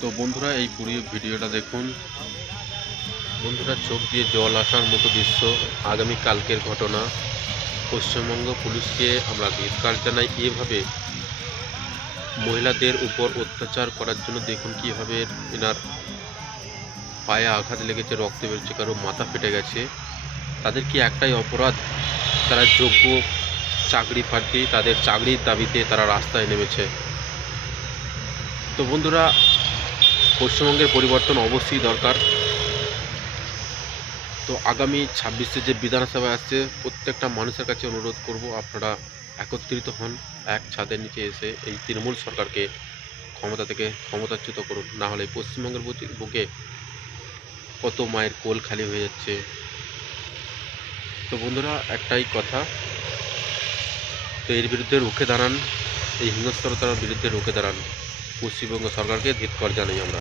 তো বন্ধুরা এই পুরো ভিডিওটা দেখুন। বন্ধুরা, চোখ দিয়ে জল আসার মতো দৃশ্য। আগামী কালকের ঘটনা। পশ্চিমবঙ্গ পুলিশকে আমরা ধিক্কার জানাই। এভাবে মহিলাদের উপর অত্যাচার করার জন্য দেখুন কিভাবে এনার পায়ে আঘাত লেগেছে, রক্ত বেরোচ্ছে, কারো মাথা ফেটে গেছে। তাদের কি একটাই অপরাধ? তারা যোগ্য চাকরি প্রার্থী, তাদের চাকরির দাবিতে তারা রাস্তায় নেমেছে। তো বন্ধুরা, পশ্চিমবঙ্গের পরিবর্তন অবশ্যই দরকার। তো আগামী 26শে যে বিধানসভা আসছে, প্রত্যেকটা মানুষের কাছে অনুরোধ করব, আপনারা একত্রিত হন, এক ছাদের নিচে এসে এই তৃণমূল সরকারকে ক্ষমতা থেকে ক্ষমতাচ্যুত করুন। না হলে পশ্চিমবঙ্গের বুকে কত মায়ের কোল খালি হয়ে যাচ্ছে। তো বন্ধুরা, একটাই কথা, তো এর বিরুদ্ধে রুখে দাঁড়ান, এই হিংস্রতার বিরুদ্ধে রুখে দাঁড়ান। পশ্চিমবঙ্গ সরকারকে ধিক্কার জানাই আমরা।